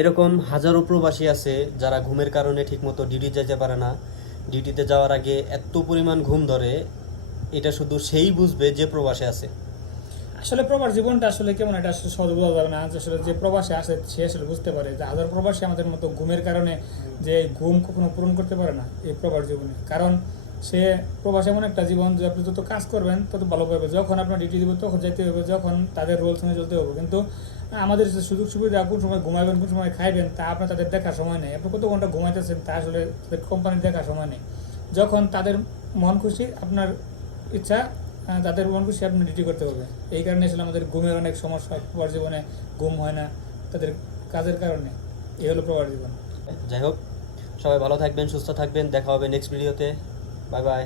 এরকম হাজারো প্রবাসী আছে যারা ঘুমের কারণে ঠিকমতো ডিউটি যেতে পারে না। ডিউটিতে যাওয়ার আগে এত পরিমাণ ঘুম ধরে, এটা শুধু সেই বুঝবে যে প্রবাসে আছে। আসলে প্রবাস জীবনটা আসলে কেমন, এটা আসলে সহজ বোঝা যাবে না। আসলে যে প্রবাসে আসে সে আসলে বুঝতে পারে যে হাজার প্রবাসী আমাদের মতো ঘুমের কারণে যে ঘুম কখনো পূরণ করতে পারে না এই প্রবাস জীবনে। কারণ সে প্রবাস এমন একটা জীবন যে আপনি যত কাজ করবেন তত ভালো পাবে। যখন আপনার ডিউটি দেবে তখন যেতে হবে, যখন তাদের রোল শুনে চলতে হবে। কিন্তু আমাদের যে সুযোগ সুবিধা, কোন সময় ঘুমাবেন কোন সময় খাইবেন তা আপনার তাদের দেখার সময় নেই। আপনি কত ঘন্টা ঘুমাইতেছেন তা আসলে তাদের কোম্পানির দেখার সময় নেই। যখন তাদের মন খুশি, আপনার ইচ্ছা, তাদের মন খুশি আপনি ডিউটি করতে হবে। এই কারণে আসলে আমাদের ঘুমের অনেক সমস্যা, প্রবাস জীবনে ঘুম হয় না তাদের কাজের কারণে। এই হলো প্রবাস জীবন। যাই হোক, সবাই ভালো থাকবেন, সুস্থ থাকবেন, দেখা হবে নেক্সট ভিডিওতে। Bye bye.